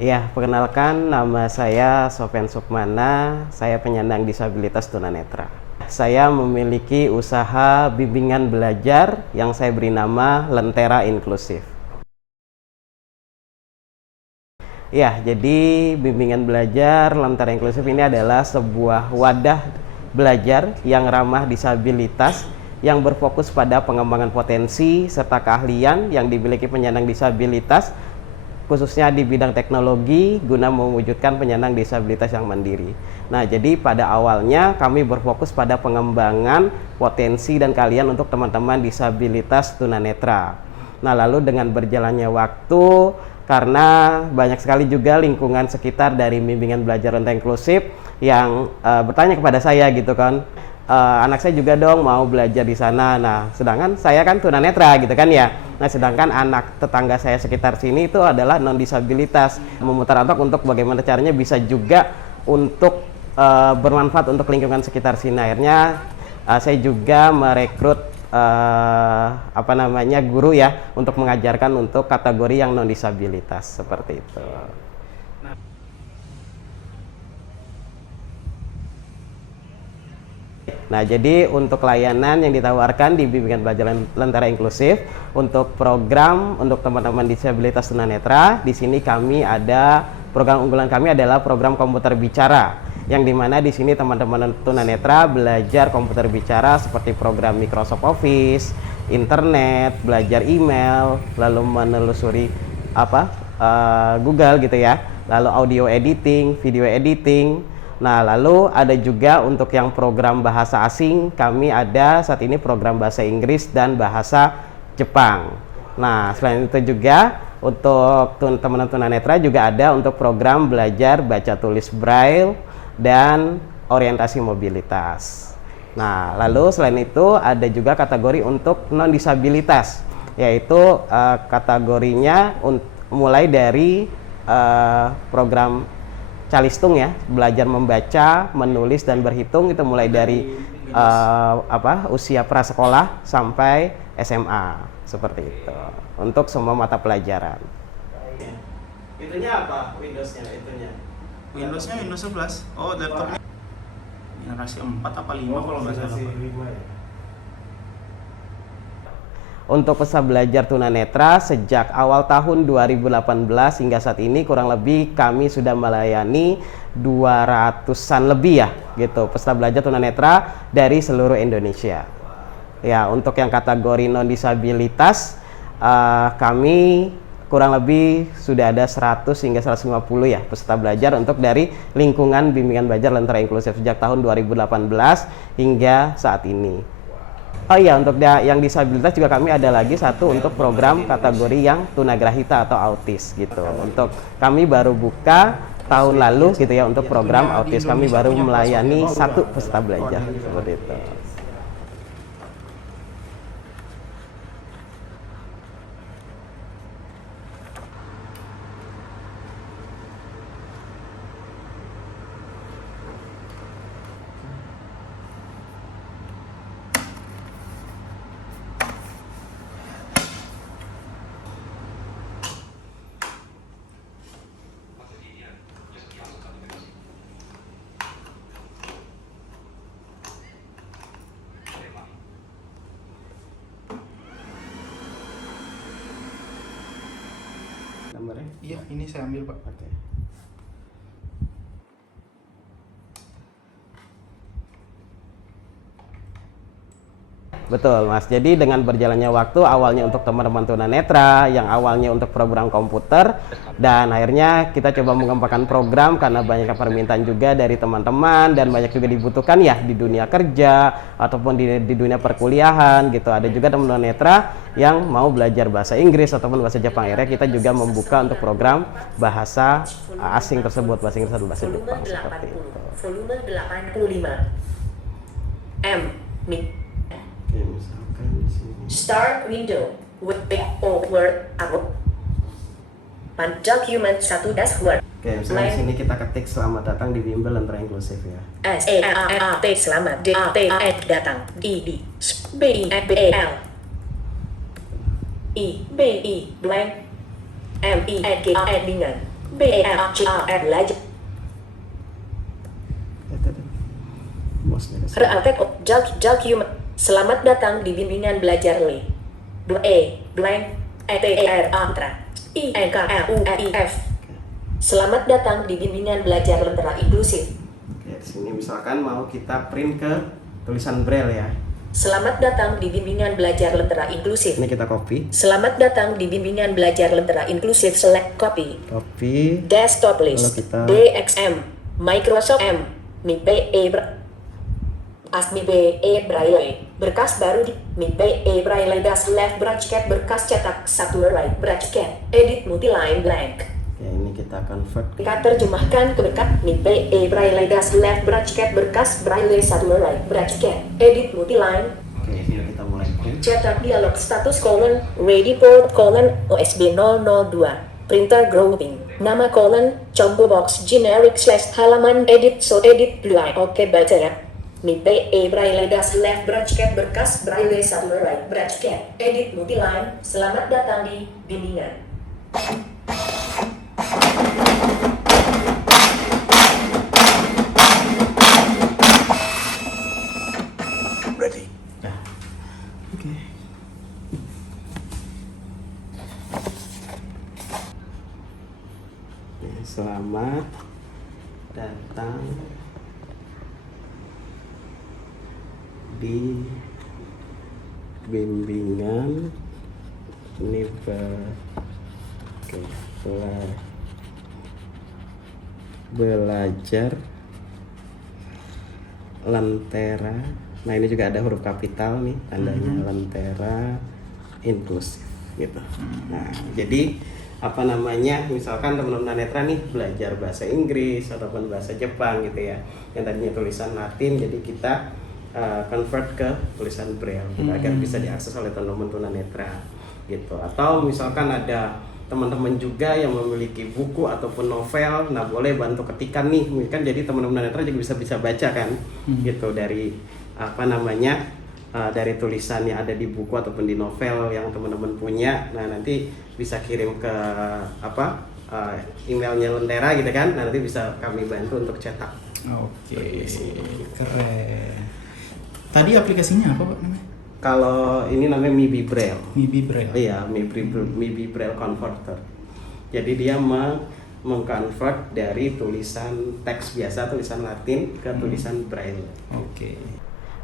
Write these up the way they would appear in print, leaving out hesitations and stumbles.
Ya, perkenalkan nama saya Sofyan Sukmana, saya penyandang disabilitas tunanetra. Saya memiliki usaha bimbingan belajar yang saya beri nama Lentera Inklusif. Ya, jadi bimbingan belajar Lentera Inklusif ini adalah sebuah wadah belajar yang ramah disabilitas yang berfokus pada pengembangan potensi serta keahlian yang dimiliki penyandang disabilitas khususnya di bidang teknologi guna mewujudkan penyandang disabilitas yang mandiri. Nah, jadi pada awalnya kami berfokus pada pengembangan potensi dan keahlian untuk teman-teman disabilitas tunanetra. Nah, lalu dengan berjalannya waktu, karena banyak sekali juga lingkungan sekitar dari bimbingan belajar Lentera Inklusif yang bertanya kepada saya gitu kan, anak saya juga dong mau belajar di sana. Nah, sedangkan saya kan tunanetra gitu kan ya. Nah, sedangkan anak tetangga saya sekitar sini itu adalah non disabilitas. Memutar otak untuk bagaimana caranya bisa juga untuk bermanfaat untuk lingkungan sekitar sini. Akhirnya saya juga merekrut guru ya untuk mengajarkan untuk kategori yang non disabilitas seperti itu. Nah, jadi untuk layanan yang ditawarkan di bimbingan belajar Lentera Inklusif untuk program untuk teman-teman disabilitas tunanetra, di sini kami ada program unggulan kami adalah program komputer bicara, yang dimana di sini teman-teman tunanetra belajar komputer bicara seperti program Microsoft Office, internet, belajar email, lalu menelusuri Google gitu ya, lalu audio editing, video editing. Nah, lalu ada juga untuk yang program bahasa asing, kami ada saat ini program bahasa Inggris dan bahasa Jepang. Nah, selain itu juga untuk teman-teman tunanetra juga ada untuk program belajar baca tulis braille dan orientasi mobilitas. Nah, lalu selain itu ada juga kategori untuk non disabilitas, yaitu kategorinya mulai dari program Calistung ya, belajar membaca, menulis dan berhitung, itu mulai dari usia prasekolah sampai SMA seperti itu untuk semua mata pelajaran. Itunya apa? Windowsnya itunya? Windowsnya Windows 11. Oh, laptopnya generasi 4 apa 5 kalau nggak salah. Untuk peserta belajar tunanetra sejak awal tahun 2018 hingga saat ini kurang lebih kami sudah melayani 200-an lebih ya gitu peserta belajar tunanetra dari seluruh Indonesia. Ya, untuk yang kategori non disabilitas kami kurang lebih sudah ada 100 hingga 150 ya peserta belajar untuk dari lingkungan bimbingan belajar Lentera Inklusif sejak tahun 2018 hingga saat ini. Oh iya, untuk yang disabilitas juga kami ada lagi satu untuk program kategori yang tunagrahita atau autis gitu. Untuk kami baru buka tahun lalu gitu ya untuk program autis, kami baru melayani satu peserta belajar seperti itu. Nomornya? Iya, ini saya ambil, Pak. Oke. Betul, Mas. Jadi dengan berjalannya waktu, awalnya untuk teman-teman tunanetra, yang awalnya untuk program komputer, dan akhirnya kita coba mengembangkan program karena banyak permintaan juga dari teman-teman dan banyak juga dibutuhkan ya di dunia kerja ataupun di dunia perkuliahan gitu. Ada juga teman tunanetra yang mau belajar bahasa Inggris ataupun bahasa Jepang. Akhirnya kita juga membuka untuk program bahasa asing tersebut, bahasa Inggris dan bahasa Jepang seperti itu. Volume 85. M. Oke, misalkan di sini. Start window with Word up. Document 1 dashboard. Oke, misalnya di sini kita ketik selamat datang di bimbel Lentera Inklusif ya. SEAAT selamat DAT datang ID BEL IBI blank MEGA dengan BEACAR belajar. Jalkium. Selamat datang di bimbingan belajar Le. 2E blank ETER Antra INKLUEF. Selamat datang di bimbingan belajar lentera inklusif. Oke, di sini misalkan mau kita print ke tulisan braille ya. Selamat datang di bimbingan belajar lentera inklusif. Ini kita copy. Selamat datang di bimbingan belajar lentera inklusif. Select copy. Copy. Desktop Lalu list. kita DXM. Microsoft M. ASMI BE Braille. Berkas baru di Mi BE Braille das left bracket berkas cetak satu right bracket. Edit multiline blank. Oke, ini kita convert. Kita terjemahkan ke berkas Mi BE Braille das left bracket berkas Braille satu right bracket. Edit multiline. Oke, ini kita mulai print. Cetak dialog status ready port OSB 002 printer grouping nama combo box generic / halaman edit blue line. Oke baca ya. Mi BE Braille das left bracket berkas Braille satu right bracket edit multiline. Selamat datang di bimbingan. Ready. Nah, Oke. selamat datang di bimbingan belajar lentera. Nah, ini juga ada huruf kapital nih tandanya, lentera inklusif gitu. Nah, jadi apa namanya, misalkan teman-teman netra nih belajar bahasa Inggris ataupun bahasa Jepang gitu ya, yang tadinya tulisan Latin, jadi kita convert ke tulisan braille gitu, agar bisa diakses oleh teman-teman tunanetra gitu. Atau misalkan ada teman-teman juga yang memiliki buku ataupun novel, nah boleh bantu ketikan nih, kan jadi teman-teman netra juga bisa baca kan gitu dari apa namanya dari tulisan yang ada di buku ataupun di novel yang teman-teman punya. Nah, nanti bisa kirim ke emailnya Lentera gitu kan. Nah, nanti bisa kami bantu untuk cetak. Oke. Keren. Tadi aplikasinya apa Pak namanya? Kalau ini namanya MIBI Braille. MIBI Braille. Iya, MIBI Braille Converter. Jadi dia mengconvert dari tulisan teks biasa, tulisan Latin ke tulisan Braille. Oke.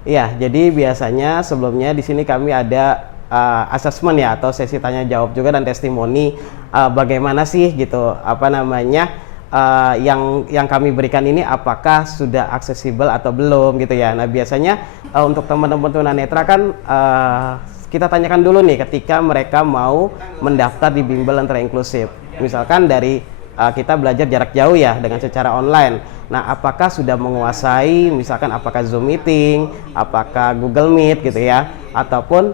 Iya, jadi biasanya sebelumnya di sini kami ada assessment ya, atau sesi tanya jawab juga dan testimoni bagaimana sih gitu apa namanya yang kami berikan ini apakah sudah aksesibel atau belum gitu ya. Nah, biasanya untuk teman-teman tunanetra kan kita tanyakan dulu nih ketika mereka mau mendaftar di bimbel lentera inklusif. Misalkan dari kita belajar jarak jauh ya dengan secara online. Nah, apakah sudah menguasai misalkan apakah Zoom meeting, apakah Google Meet gitu ya, ataupun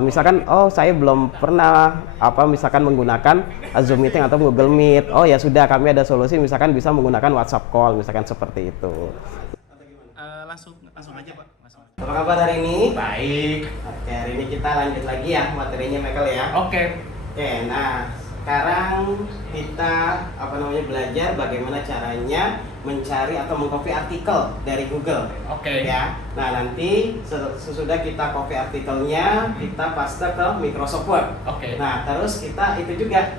misalkan saya belum pernah misalkan menggunakan Zoom meeting atau Google Meet. Oh ya sudah, kami ada solusi misalkan bisa menggunakan WhatsApp call misalkan seperti itu. Langsung aja Pak. Apa kabar hari ini? Baik. Oke, hari ini kita lanjut lagi ya materinya Michael ya. Oke. Nah sekarang kita belajar bagaimana caranya mencari atau mengcopy artikel dari Google. Oke. Ya. Nah, nanti sesudah kita copy artikelnya, kita paste ke Microsoft Word. Oke. Nah, terus kita itu juga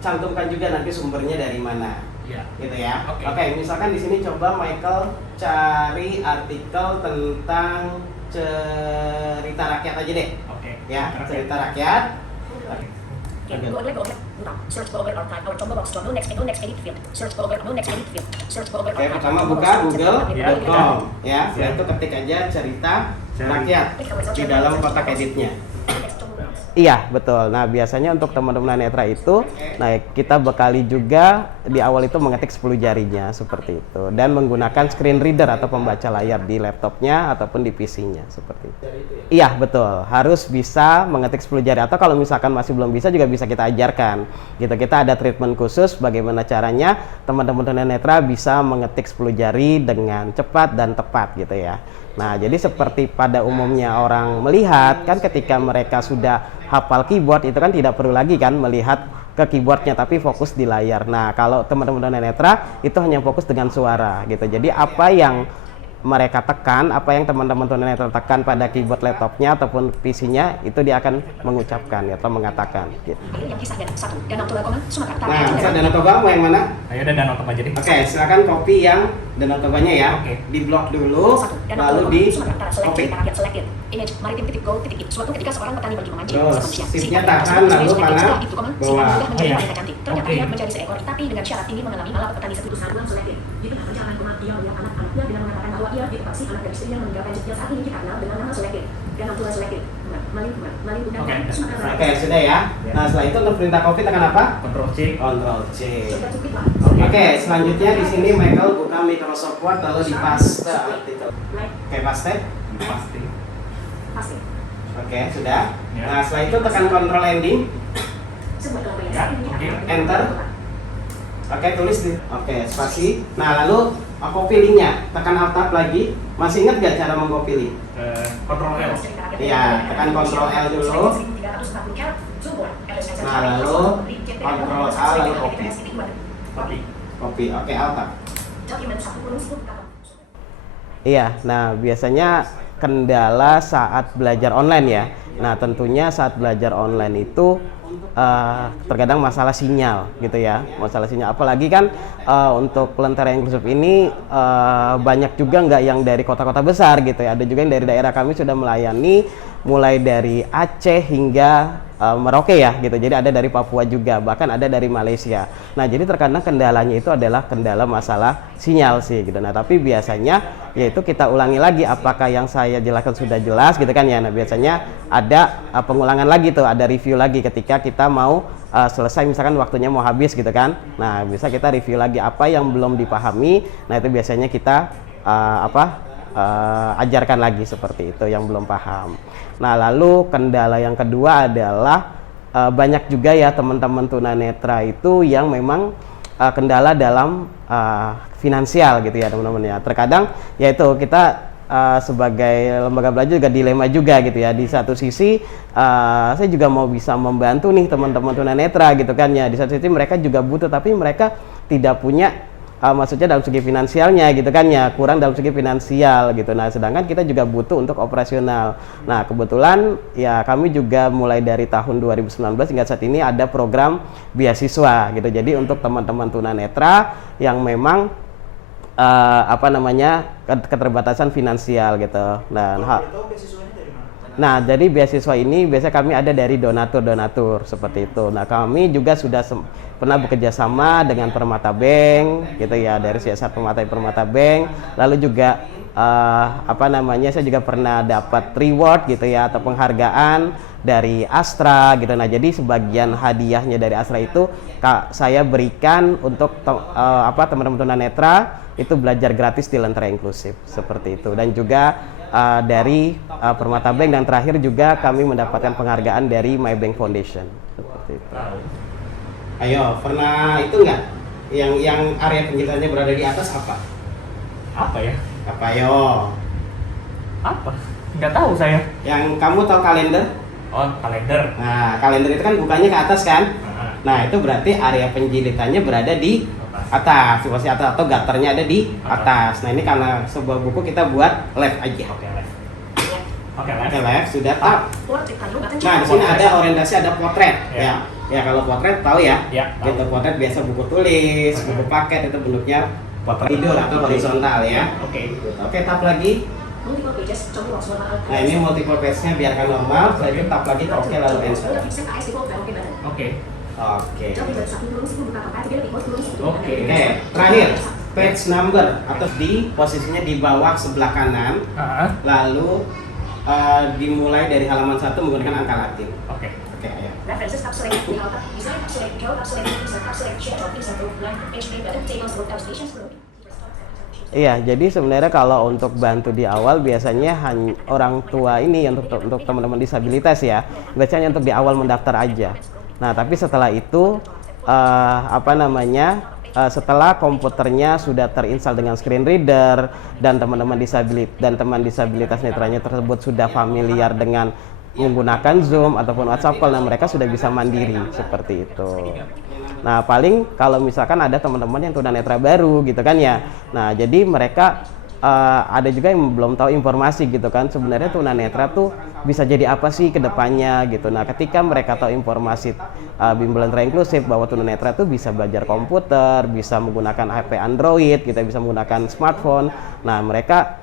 cantumkan juga nanti sumbernya dari mana. Iya. Gitu ya. Oke. Oke, misalkan di sini coba Michael cari artikel tentang cerita rakyat aja deh. Oke. Ya, cerita rakyat. Search for over archive or combo box next edit field. Search for over next edit field. Search for over Oke, pertama buka google.com ya. Ya. Itu ketik aja cerita rakyat di dalam kotak editnya. Iya, betul. Nah, biasanya untuk teman-teman netra itu, nah kita bekali juga di awal itu mengetik 10 jarinya seperti itu dan menggunakan screen reader atau pembaca layar di laptopnya ataupun di PC-nya seperti itu. Iya, betul. Harus bisa mengetik 10 jari atau kalau misalkan masih belum bisa juga bisa kita ajarkan. Gitu. Kita ada treatment khusus bagaimana caranya teman-teman tunanetra bisa mengetik 10 jari dengan cepat dan tepat gitu ya. Nah, jadi seperti pada umumnya orang melihat kan ketika mereka sudah hafal keyboard itu kan tidak perlu lagi kan melihat ke keyboardnya tapi fokus di layar. Nah, kalau teman-teman tunanetra itu hanya fokus dengan suara gitu. Jadi apa yang mereka tekan, apa yang teman-teman tunanetra tekan pada keyboard laptopnya ataupun PC-nya, itu dia akan mengucapkan atau mengatakan gitu. Nah, Danau Toba mau yang mana? Ayo dan Danau Toba jadi. Oke, silakan copy yang Danau Tobanya ya. Oke. Di blok dulu, lalu di copy. Suatu ketika seorang petani bagi memancing Terus, manusia. shift-nya tahan, lalu mana? Bawah. Menjadi wanita cantik. Ternyata Oke. ia mencari seekor, tapi dengan syarat ini mengalami malah petani seputus haluan selektif. Di tengah perjalanan kemah, ia melihat anak-anaknya dengan mengatakan bahwa ia ditepasi anak dari istrinya meninggalkan sejak saat ini dikenal dengan nama selektif. Danau Toba selektif. Malimpungkan. Oke. Sumatera. Oke, sudah ya. Nah, setelah itu untuk perintah copy tekan apa? Ctrl C. Ctrl C. Cukuplah. Oke, selanjutnya di sini Michael buka Microsoft Word lalu di paste artikel. Oke, paste. Pasti. Pasti. Oke, sudah. Ya. Nah, setelah itu tekan Ctrl Ending, Sebuah kelompok yang Ya, saat ini oke. dikenal dengan Enter. nama Oke, tulis di. Oke, spasi. Nah, lalu copy linknya. Tekan Alt Tab lagi. Masih ingat gak cara mengcopy link? Ctrl L. Iya, tekan Ctrl L dulu. Nah, lalu Ctrl A lalu copy. Copy. Copy. Oke, Alt Tab. Iya, nah biasanya kendala saat belajar online ya. Nah tentunya saat belajar online itu terkadang masalah sinyal gitu ya, masalah sinyal. Apalagi kan untuk Lentera Inklusif ini banyak juga nggak yang dari kota-kota besar gitu ya. Ada juga yang dari daerah kami sudah melayani mulai dari Aceh hingga Merauke ya gitu. Jadi ada dari Papua juga, bahkan ada dari Malaysia. Nah jadi terkadang kendalanya itu adalah kendala masalah sinyal sih gitu. Nah tapi biasanya yaitu kita ulangi lagi apakah yang saya jelaskan sudah jelas gitu kan ya. Nah biasanya ada pengulangan lagi tuh, ada review lagi ketika kita mau selesai misalkan waktunya mau habis gitu kan. Nah bisa kita review lagi apa yang belum dipahami. Nah itu biasanya kita ajarkan lagi seperti itu yang belum paham. Nah lalu kendala yang kedua adalah banyak juga ya teman-teman tunanetra itu yang memang kendala dalam finansial gitu ya teman-teman ya. Terkadang yaitu kita sebagai lembaga belajar juga dilema juga gitu ya. Di satu sisi saya juga mau bisa membantu nih teman-teman tunanetra gitu kan ya. Di satu sisi mereka juga butuh tapi mereka tidak punya maksudnya dalam segi finansialnya gitu kan ya, kurang dalam segi finansial gitu. Nah sedangkan kita juga butuh untuk operasional. Nah kebetulan ya kami juga mulai dari tahun 2019 hingga saat ini ada program beasiswa gitu. Jadi untuk teman-teman tunanetra yang memang keterbatasan finansial gitu. Nah, jadi beasiswa ini biasanya kami ada dari donatur-donatur seperti itu. Nah, kami juga sudah pernah bekerja sama dengan Permata Bank, gitu ya, dari CSR Permata Bank. Lalu juga saya juga pernah dapat reward gitu ya atau penghargaan dari Astra gitu. Nah, jadi sebagian hadiahnya dari Astra itu saya berikan untuk teman-teman tunanetra itu belajar gratis di Lentera Inklusif seperti itu. Dan juga dari Permata Bank dan terakhir juga kami mendapatkan penghargaan dari My Bank Foundation seperti itu. Ayo, pernah itu nggak yang area penjelasannya berada di atas apa? Apa ya? Apa yo? Apa? Nggak tahu saya. Yang kamu tahu kalender? Oh, kalender. Nah, kalender itu kan bukannya ke atas kan? Nah, Nah, itu berarti area penjilitannya berada di atas, situasi atas atau gutternya ada di atas. Nah, ini karena sebuah buku kita buat left aja. oke, left. Oke, Oke, left. left sudah tab. Nah, di sini ada orientasi, ada potret ya. Ya, kalau potret tahu ya. Ya, tahu. Gitu, potret biasa buku tulis, buku paket itu bentuknya potret tidur atau horizontal ya. Oke. Oke, tab lagi. Nah, ini multiple page-nya biarkan normal. Setelah itu tab lagi ke oke lalu enter. Oke. Oke. Oke. Oke, terakhir page number atau di posisinya di bawah sebelah kanan. Lalu dimulai dari halaman 1 menggunakan angka Latin. Oke. Oke, ayo. Iya, jadi sebenarnya kalau untuk bantu di awal biasanya hanya orang tua ini untuk teman-teman disabilitas ya, biasanya untuk di awal mendaftar aja. Nah, tapi setelah itu setelah komputernya sudah terinstall dengan screen reader dan teman disabilitas netranya tersebut sudah familiar dengan menggunakan Zoom ataupun WhatsApp call, nah mereka sudah bisa mandiri seperti itu. Nah, paling kalau misalkan ada teman-teman yang tunanetra baru gitu kan ya. Nah, jadi mereka ada juga yang belum tahu informasi gitu kan. Sebenarnya tunanetra tuh bisa jadi apa sih ke depannya gitu. Nah, ketika mereka tahu informasi bimbel lentera inklusif bahwa tunanetra tuh bisa belajar komputer, bisa menggunakan HP Android, kita bisa menggunakan smartphone. Nah, mereka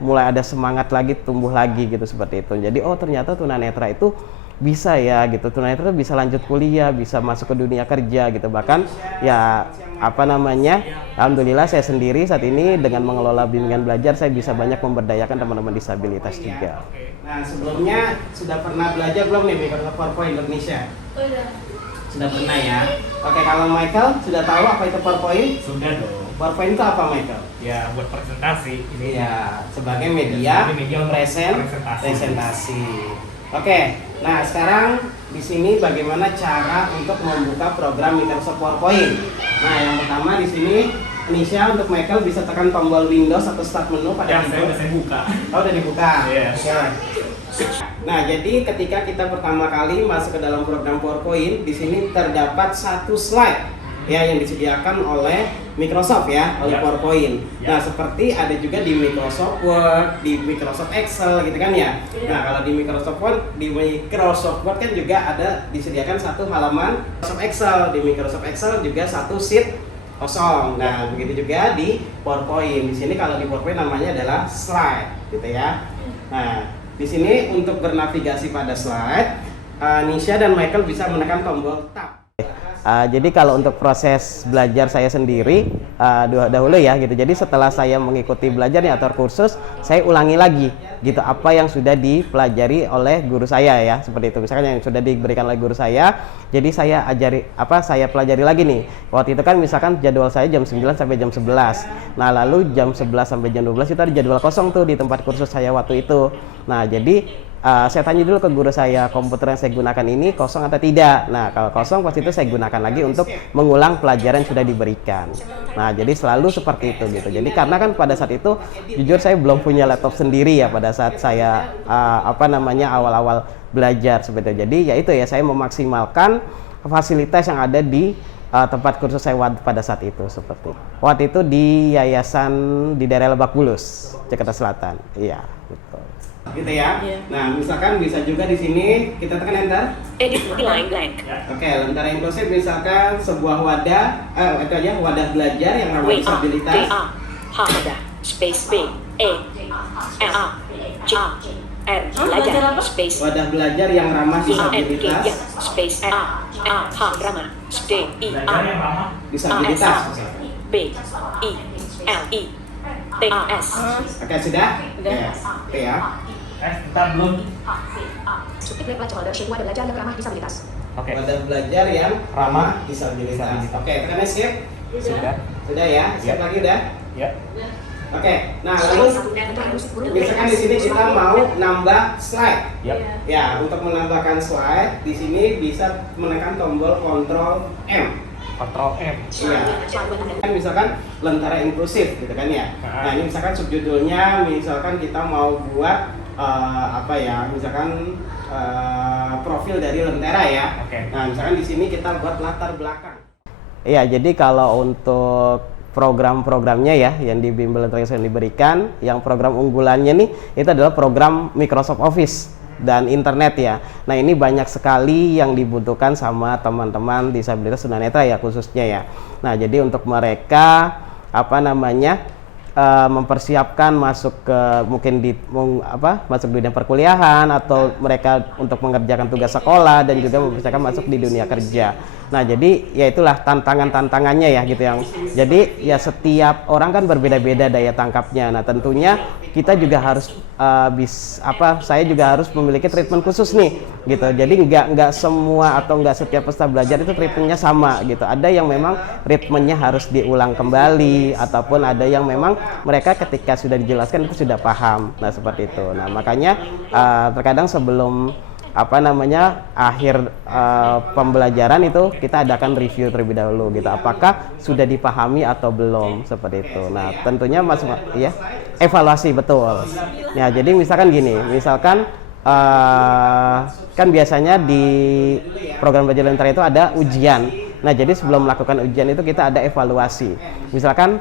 mulai ada semangat lagi, tumbuh lagi gitu seperti itu. Jadi oh ternyata tunanetra itu bisa ya gitu, tunanetra itu bisa lanjut kuliah, bisa masuk ke dunia kerja gitu. Bahkan ya alhamdulillah saya sendiri saat ini dengan mengelola bimbingan belajar, saya bisa banyak memberdayakan teman-teman disabilitas juga. Nah, sebelumnya sudah pernah belajar belum nih Microsoft PowerPoint Indonesia? Sudah pernah ya. Oke, kalau Michael sudah tahu apa itu PowerPoint? Sudah dong. PowerPoint itu apa, Michael? Ya buat presentasi ini. Ya, sebagai media presentasi. presentasi. Oke, nah sekarang di sini bagaimana cara untuk membuka program Microsoft PowerPoint. Nah, yang pertama di sini Nisha untuk Michael bisa tekan tombol Windows atau Start menu pada keyboard. Saya buka. Oh, udah dibuka. Yes. Oke. Nah, jadi ketika kita pertama kali masuk ke dalam program PowerPoint, di sini terdapat satu slide ya yang disediakan oleh Microsoft ya, oleh PowerPoint. Nah, seperti ada juga di Microsoft Word, di Microsoft Excel gitu kan ya. Nah, kalau di Microsoft Word kan juga ada disediakan satu halaman Microsoft Excel. Di Microsoft Excel juga satu sheet kosong. Nah, begitu juga di PowerPoint. Di sini kalau di PowerPoint namanya adalah slide gitu ya. Nah, di sini untuk bernavigasi pada slide, Nisha dan Michael bisa menekan tombol Tab. Jadi kalau untuk proses belajar saya sendiri dahulu ya gitu. Jadi setelah saya mengikuti belajar atau kursus, saya ulangi lagi gitu apa yang sudah dipelajari oleh guru saya ya, seperti itu. Misalkan yang sudah diberikan oleh guru saya, jadi saya pelajari lagi nih. Waktu itu kan misalkan jadwal saya jam 9 sampai jam 11. Nah, lalu jam 11 sampai jam 12 itu ada jadwal kosong tuh di tempat kursus saya waktu itu. Nah, jadi saya tanya dulu ke guru saya, komputer yang saya gunakan ini kosong atau tidak. Nah, kalau kosong pasti itu saya gunakan lagi untuk mengulang pelajaran yang sudah diberikan. Nah, jadi selalu seperti itu gitu. Jadi karena kan pada saat itu jujur saya belum punya laptop sendiri ya pada saat saya awal-awal belajar seperti itu. Jadi ya itu ya, saya memaksimalkan fasilitas yang ada di tempat kursus saya pada saat itu seperti itu. Waktu itu di yayasan di daerah Lebak Bulus, Jakarta Selatan. Iya, betul. Gitu ya. Nah, misalkan bisa juga di sini kita tekan enter. Edit line blank. Oke, lentera inklusif misalkan sebuah wadah, itu aja wadah belajar yang ramah disabilitas. Wadah space B E L J R belajar space Wadah belajar yang ramah disabilitas. Space A H ramah D I A Disabilitas. B I L I T A S. Oke, sudah? Oke ya. Bentar belum. Subjek belajar wadah belajar yang ramah disabilitas. Oke. Wadah belajar yang ramah disabilitas. Oke, tekan escape. Sudah. Sudah ya? Escape lagi udah? Ya. Oke. Nah, lalu misalkan di sini kita mau nambah slide. Yap. Ya, untuk menambahkan slide di sini bisa menekan tombol Ctrl M. Ctrl M. Iya. Kan misalkan lentera inklusif gitu kan ya. Nah, ini misalkan subjudulnya misalkan kita mau buat misalkan profil dari lentera ya. Oke. Nah, misalkan di sini kita buat latar belakang. Iya, jadi kalau untuk program-programnya ya yang di bimbel lentera yang diberikan, yang program unggulannya nih itu adalah program Microsoft Office dan internet ya. Nah, ini banyak sekali yang dibutuhkan sama teman-teman disabilitas tunanetra ya khususnya ya. Nah, jadi untuk mereka mempersiapkan masuk ke masuk dunia perkuliahan atau mereka untuk mengerjakan tugas sekolah dan juga mempersiapkan masuk di dunia kerja. Nah, jadi ya itulah tantangannya ya gitu yang. Jadi ya setiap orang kan berbeda-beda daya tangkapnya. Nah, tentunya kita juga harus saya juga harus memiliki treatment khusus nih gitu. Jadi nggak semua atau nggak setiap peserta belajar itu treatmentnya sama gitu. Ada yang memang ritmenya harus diulang kembali ataupun ada yang memang mereka ketika sudah dijelaskan itu sudah paham. Nah, seperti itu. Nah, makanya terkadang sebelum akhir pembelajaran itu kita adakan review terlebih dahulu gitu. Apakah sudah dipahami atau belum seperti itu. Nah, tentunya ya. Evaluasi, betul. Ya, jadi misalkan gini, misalkan kan biasanya di program belajar lentera itu ada ujian. Nah, jadi sebelum melakukan ujian itu kita ada evaluasi. Misalkan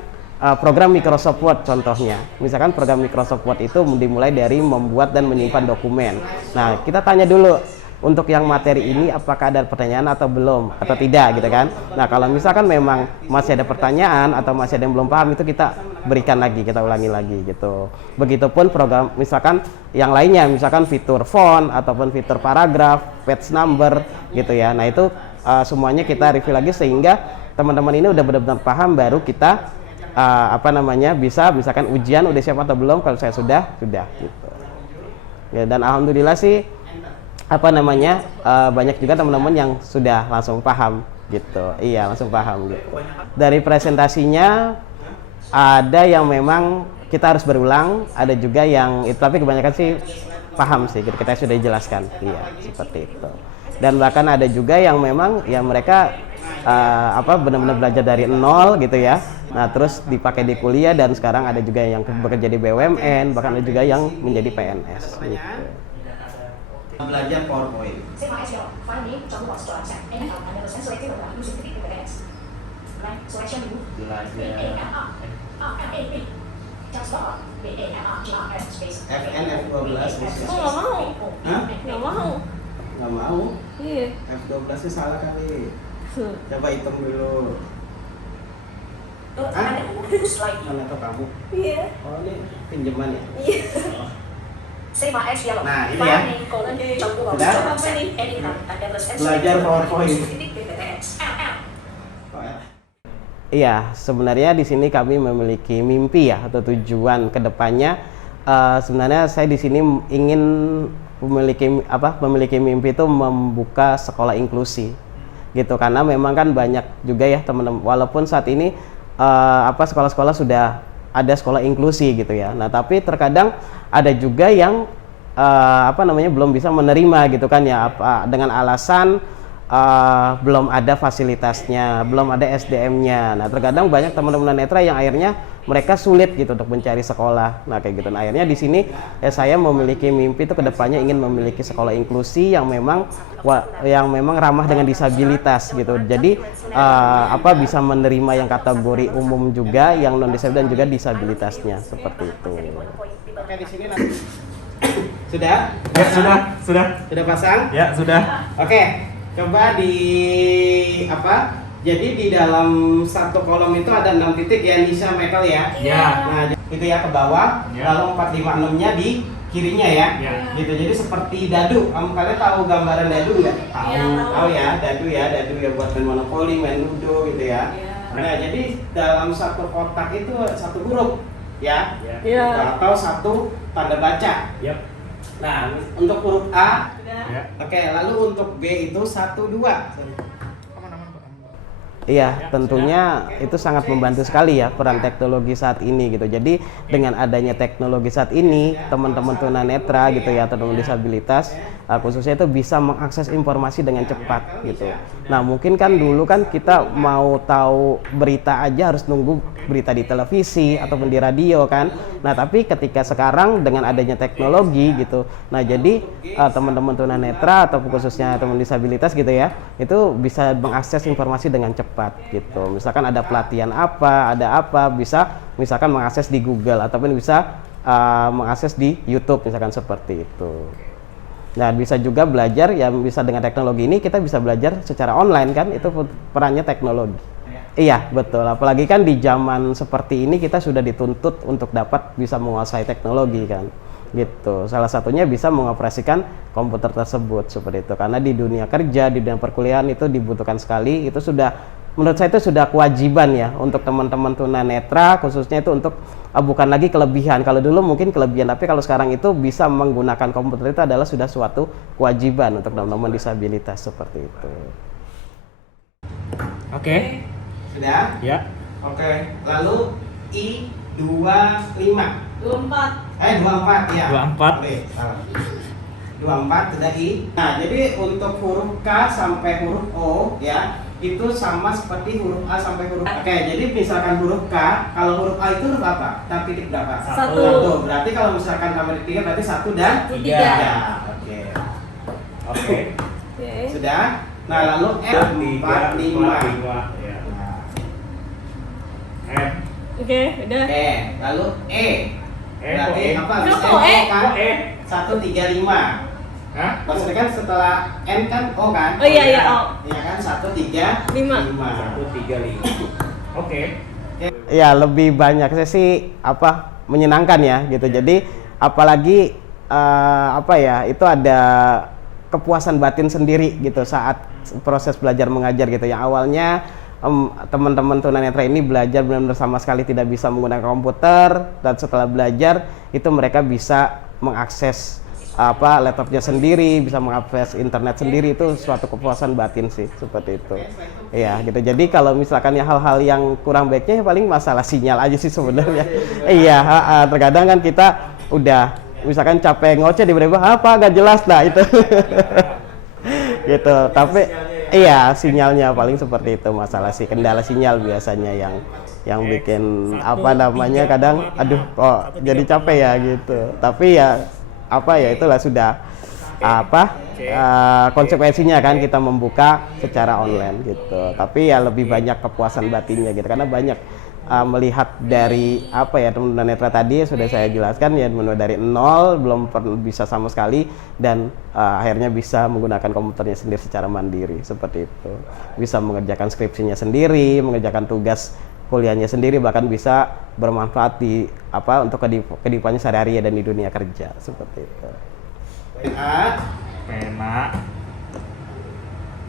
program Microsoft Word contohnya. Misalkan program Microsoft Word itu dimulai dari membuat dan menyimpan dokumen. Nah, kita tanya dulu untuk yang materi ini apakah ada pertanyaan atau belum atau tidak gitu kan. Nah, kalau misalkan memang masih ada pertanyaan atau masih ada yang belum paham, itu kita berikan lagi, kita ulangi lagi gitu. Begitupun program misalkan yang lainnya, misalkan fitur font ataupun fitur paragraf, page number gitu ya. Nah, itu semuanya kita review lagi sehingga teman-teman ini udah benar-benar paham, baru kita bisa misalkan ujian udah siap atau belum. Kalau saya sudah gitu ya. Dan alhamdulillah sih banyak juga teman-teman yang sudah langsung paham gitu. Iya, langsung paham gitu. Dari presentasinya ada yang memang kita harus berulang, ada juga yang itu, tapi kebanyakan sih paham sih gitu. Kita sudah jelaskan. Iya, seperti itu. Dan bahkan ada juga yang memang ya mereka benar-benar belajar dari nol gitu ya. Nah, terus dipakai di kuliah, dan sekarang ada juga yang bekerja di BUMN, bahkan ada juga yang menjadi PNS gitu. Belajar PowerPoint. FN F12. Oh, nggak mau. Hah? Nggak mau. Nggak mau? Iya. F12 nya salah kali. Coba hitung dulu. Hah? Mana tuh kamu? Iya. Oh, ini pinjaman ya? Iya. Nah, ini ya. Sudah? Belajar PowerPoint. Iya, sebenarnya di sini kami memiliki mimpi ya, atau tujuan kedepannya. Sebenarnya saya di sini ingin memiliki mimpi itu membuka sekolah inklusi gitu, karena memang kan banyak juga ya teman-teman, walaupun saat ini sekolah-sekolah sudah ada sekolah inklusi gitu ya. Nah, tapi terkadang ada juga yang belum bisa menerima gitu kan ya, dengan alasan belum ada fasilitasnya, belum ada SDM-nya. Nah, terkadang banyak teman-teman netra yang akhirnya mereka sulit gitu untuk mencari sekolah. Nah, kayak gitu. Nah, akhirnya di sini saya memiliki mimpi itu kedepannya ingin memiliki sekolah inklusi yang memang ramah dengan disabilitas gitu. Jadi bisa menerima yang kategori umum juga, yang non disabilitas dan juga disabilitasnya, seperti itu. Oke, di sini sudah? Ya, sudah. Sudah pasang? Ya, sudah. Oke, coba jadi di dalam satu kolom itu ada 6 titik ya, Nisa metal ya? Ya. Nah, itu ya ke bawah, Ya. lalu 456-nya di kirinya ya? Ya. Gitu, jadi seperti dadu. Kalian tahu gambaran dadu nggak? Tahu. Tahu ya, dadu ya buat main monopoli, main ludo gitu ya. Nah, jadi dalam satu kotak itu satu huruf ya? Iya. Atau satu tanda baca. Yap. Nah, untuk huruf A, Ya. oke, lalu untuk B itu 1, 2. Iya, tentunya itu sangat membantu sekali ya peran teknologi saat ini gitu. Jadi dengan adanya teknologi saat ini, teman-teman tunanetra gitu ya, teman-teman disabilitas khususnya itu bisa mengakses informasi dengan cepat gitu. Nah, mungkin kan dulu kan kita mau tahu berita aja harus nunggu berita di televisi ataupun di radio kan. Nah, tapi ketika sekarang dengan adanya teknologi gitu, nah jadi teman-teman tunanetra atau khususnya teman disabilitas gitu ya, itu bisa mengakses informasi dengan cepat gitu. Misalkan ada pelatihan ada apa, bisa misalkan mengakses di Google ataupun bisa mengakses di YouTube misalkan, seperti itu. Nah, bisa juga belajar yang bisa dengan teknologi ini, kita bisa belajar secara online kan, itu perannya teknologi. Iya, betul. Apalagi kan di zaman seperti ini kita sudah dituntut untuk dapat bisa menguasai teknologi kan. Gitu. Salah satunya bisa mengoperasikan komputer tersebut seperti itu. Karena di dunia kerja, di dunia perkuliahan itu dibutuhkan sekali. Itu sudah, menurut saya itu sudah kewajiban ya untuk teman-teman tunanetra, khususnya itu untuk bukan lagi kelebihan. Kalau dulu mungkin kelebihan, tapi kalau sekarang itu bisa menggunakan komputer itu adalah sudah suatu kewajiban untuk teman-teman disabilitas, seperti itu. Oke. Sudah? Ya. Oke. Lalu I25. 24 ya. 24. Oke, salah. 24 sudah I. Nah, jadi untuk huruf K sampai huruf O ya, itu sama seperti huruf A sampai huruf A. Oke, jadi misalkan huruf K, kalau huruf A itu huruf apa? Tambah titik berapa? Satu. Berarti kalau misalkan tambah titik 3 berarti 1 dan 3. Tiga. Oke. Oke. Oke. Sudah? Nah, lalu M 4 5. Ya. Nah, M. Oke, udah. Lalu E. Berarti E. apa? Habis Kenapa M E? kan? E. 1 3 5. Hah? Maksudnya kan setelah N kan O kan? Oh iya, iya, O. Iya kan? 1 3 5. 1, 3, 5. Oke. Ya lebih banyak sih apa menyenangkan ya gitu. Jadi apalagi apa ya itu ada kepuasan batin sendiri gitu saat proses belajar mengajar gitu. Yang awalnya teman-teman tunanetra ini belajar benar-benar sama sekali tidak bisa menggunakan komputer, dan setelah belajar itu mereka bisa mengakses apa laptopnya sendiri, bisa mengakses internet sendiri, itu suatu kepuasan batin sih seperti itu. Iya gitu. Jadi kalau misalkan ya hal-hal yang kurang baiknya ya paling masalah sinyal aja sih sebenarnya. Iya, terkadang kan kita udah misalkan capek ngoceh tiba-tiba apa gak jelas lah itu. Gitu. Tapi iya sinyalnya paling seperti itu, masalah sih kendala sinyal biasanya yang bikin apa namanya kadang aduh kok jadi capek ya gitu. Tapi ya apa ya itulah sudah apa konsekuensinya kan kita membuka secara online gitu. Tapi ya lebih banyak kepuasan batinnya gitu karena banyak melihat dari apa ya teman-teman netra tadi sudah saya jelaskan ya, mulai dari nol belum pernah bisa sama sekali dan akhirnya bisa menggunakan komputernya sendiri secara mandiri seperti itu, bisa mengerjakan skripsinya sendiri, mengerjakan tugas kuliahnya sendiri, bahkan bisa bermanfaat di apa untuk kehidupannya sehari-hari dan di dunia kerja seperti itu. Pena.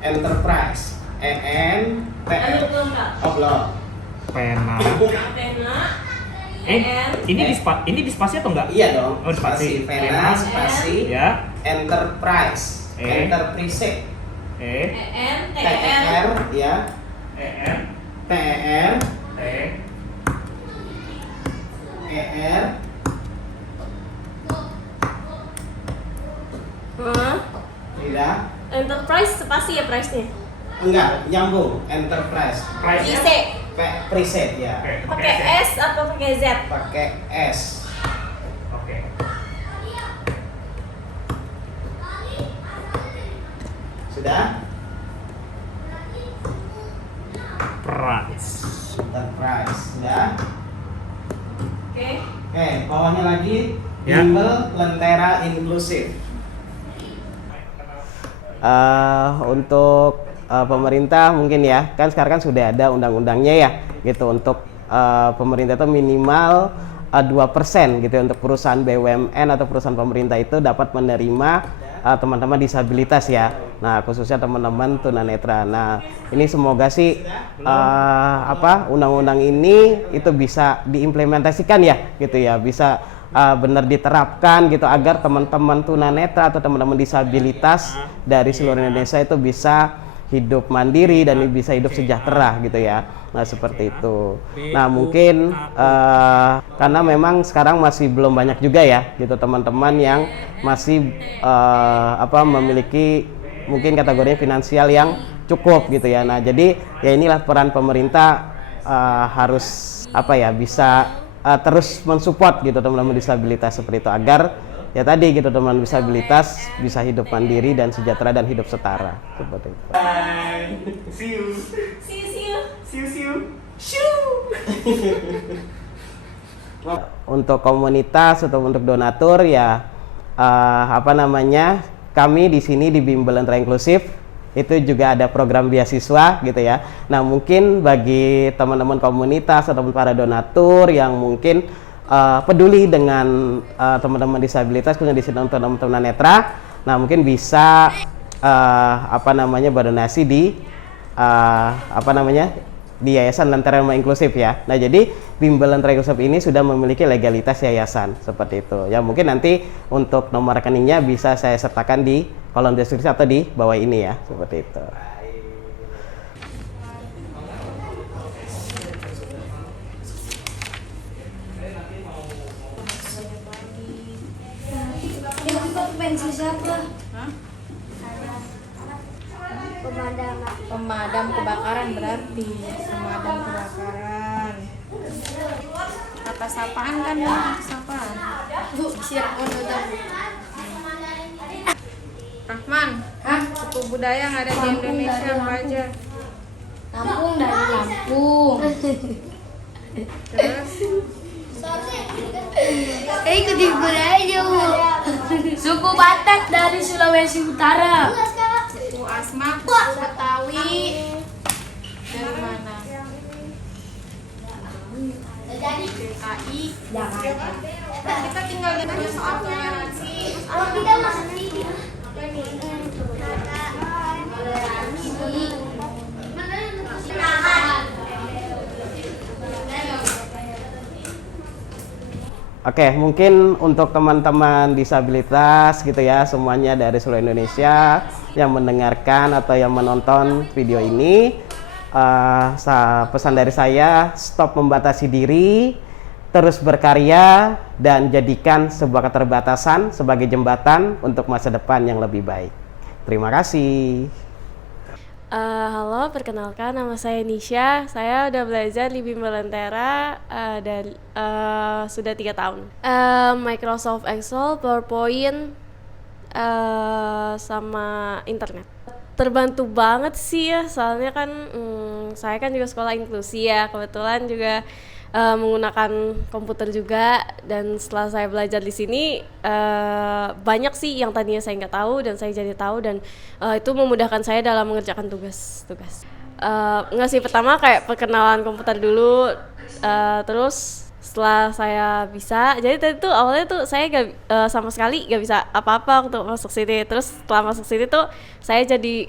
Enterprise. EN T Belum, Kak. belum. Pena. Pena. Ini di spasi atau enggak? Iya dong. Oh, spasi. Pena spasi. Ya. Enterprise. Enterprise. EN, TER ya. EN. TER T. ER tidak. Enterprise spasi ya price-nya. Enggak, nyambung. Enterprise. Price-nya? Preset ya. Pakai S atau pakai Z? Pakai S. Oke. Sudah? Price. Enterprise. Sudah? Oke. Oke, bawahnya lagi Ya. bimbel lentera inklusif. Untuk pemerintah mungkin ya, kan sekarang kan sudah ada undang-undangnya ya, gitu untuk pemerintah itu minimal 2% gitu ya, untuk perusahaan BUMN atau perusahaan pemerintah itu dapat menerima teman-teman disabilitas ya. Nah khususnya teman-teman tunanetra. Nah ini semoga sih apa undang-undang ini itu bisa diimplementasikan ya, gitu ya, bisa benar diterapkan gitu agar teman-teman tunanetra atau teman-teman disabilitas dari seluruh Indonesia itu bisa hidup mandiri dan bisa hidup sejahtera gitu ya. Nah seperti itu. Nah mungkin karena memang sekarang masih belum banyak juga ya gitu teman-teman yang masih apa memiliki mungkin kategori finansial yang cukup gitu ya. Nah jadi ya inilah peran pemerintah harus apa ya bisa terus mensupport gitu teman-teman disabilitas seperti itu agar ya tadi gitu teman disabilitas bisa hidup mandiri dan sejahtera dan hidup setara seperti itu. Bye. See you. See you. See you. See you. Untuk komunitas atau untuk donatur ya apa namanya kami di sini di Bimbel Lentera Inklusif itu juga ada program beasiswa gitu ya. Nah mungkin bagi teman-teman komunitas atau para donatur yang mungkin peduli dengan teman-teman disabilitas khususnya di sini untuk teman-teman netra, nah mungkin bisa apa namanya berdonasi di apa namanya di Yayasan Lentera Inklusif ya. Nah jadi Bimbel Lentera Inklusif ini sudah memiliki legalitas yayasan seperti itu. Ya mungkin nanti untuk nomor rekeningnya bisa saya sertakan di kolom deskripsi atau di bawah ini ya seperti itu. Ini buku pensil siapa? Pemadam kebakaran berarti pemadam kebakaran. Kata sapaan kan ya, sapaan. Bu, Cirebon udah. Rahman, suku budaya yang ada di Indonesia apa aja? Lampung dari Lampung. Terus Ikuti budaya Bu. Suku Batak dari Sulawesi Utara. suku Asmat, Betawi. Dari mana? DKI. Kita tinggal di soal toleransi. Oke, mungkin untuk teman-teman disabilitas gitu ya, semuanya dari seluruh Indonesia yang mendengarkan atau yang menonton video ini, pesan dari saya, stop membatasi diri, terus berkarya, dan jadikan sebuah keterbatasan sebagai jembatan untuk masa depan yang lebih baik. Terima kasih. Halo, perkenalkan nama saya Nisha. Saya udah belajar di Bimbel Lentera dan sudah 3 tahun. Microsoft Excel, PowerPoint, sama internet. Terbantu banget sih ya, soalnya kan saya kan juga sekolah inklusi ya, kebetulan juga menggunakan komputer juga, dan setelah saya belajar di sini banyak sih yang tadinya saya nggak tahu dan saya jadi tahu, dan itu memudahkan saya dalam mengerjakan tugas. Nggak sih, pertama kayak perkenalan komputer dulu, terus setelah saya bisa, jadi tadi tuh awalnya tuh saya sama sekali nggak bisa apa-apa untuk masuk sini, terus setelah masuk sini tuh saya jadi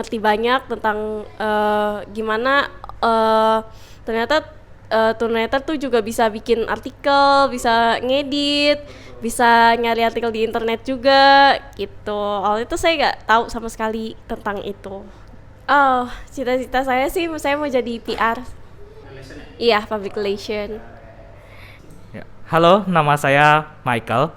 ngerti banyak tentang gimana ternyata tunanetra tuh juga bisa bikin artikel, bisa ngedit, bisa nyari artikel di internet juga gitu. Awalnya tuh saya nggak tahu sama sekali tentang itu. Oh, cita-cita saya sih saya mau jadi PR. Iya, public relation. Ya. Halo, nama saya Michael.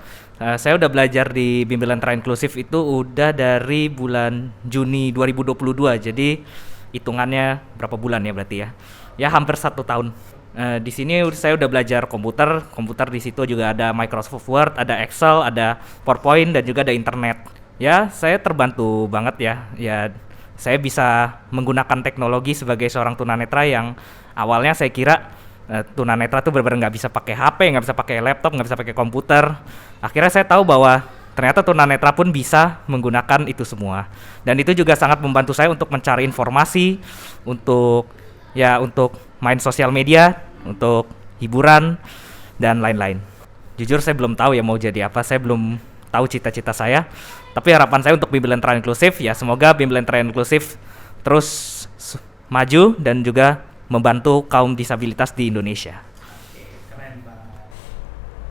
Saya udah belajar di Bimbel Lentera Inklusif itu udah dari bulan Juni 2022. Jadi hitungannya berapa bulan ya berarti ya? Ya hampir 1 tahun. Di sini saya udah belajar komputer di situ juga ada Microsoft Word, ada Excel, ada PowerPoint, dan juga ada internet. Ya, saya terbantu banget ya. Ya, saya bisa menggunakan teknologi sebagai seorang tunanetra yang awalnya saya kira tunanetra tuh benar-benar nggak bisa pakai HP, nggak bisa pakai laptop, nggak bisa pakai komputer. Akhirnya saya tahu bahwa ternyata tunanetra pun bisa menggunakan itu semua. Dan itu juga sangat membantu saya untuk mencari informasi, untuk main sosial media, untuk hiburan, dan lain-lain. Jujur saya belum tahu ya mau jadi apa, saya belum tahu cita-cita saya. Tapi harapan saya untuk Bimbel Lentera Inklusif, ya semoga Bimbel Lentera Inklusif terus maju dan juga membantu kaum disabilitas di Indonesia.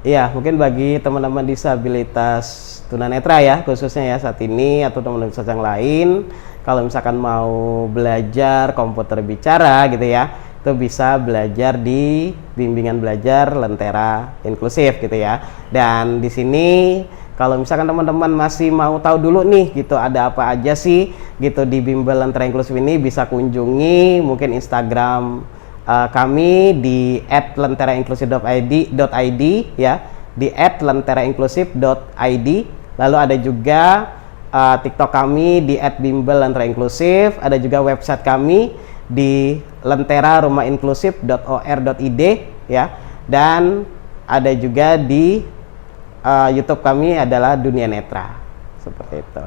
Iya, mungkin bagi teman-teman disabilitas tunanetra ya, khususnya ya saat ini, atau teman-teman disabilitas yang lain, kalau misalkan mau belajar komputer bicara gitu ya, itu bisa belajar di bimbingan belajar Lentera Inklusif gitu ya. Dan di sini kalau misalkan teman-teman masih mau tahu dulu nih gitu ada apa aja sih gitu di Bimbel Lentera Inklusif ini, bisa kunjungi mungkin Instagram kami di @lenterainklusif.id ya, di @lenterainklusif.id. Lalu ada juga TikTok kami di @bimbel_lentera_inklusif, ada juga website kami di lenterarumah_inklusif.or.id ya, dan ada juga di YouTube kami adalah Dunia Netra, seperti itu.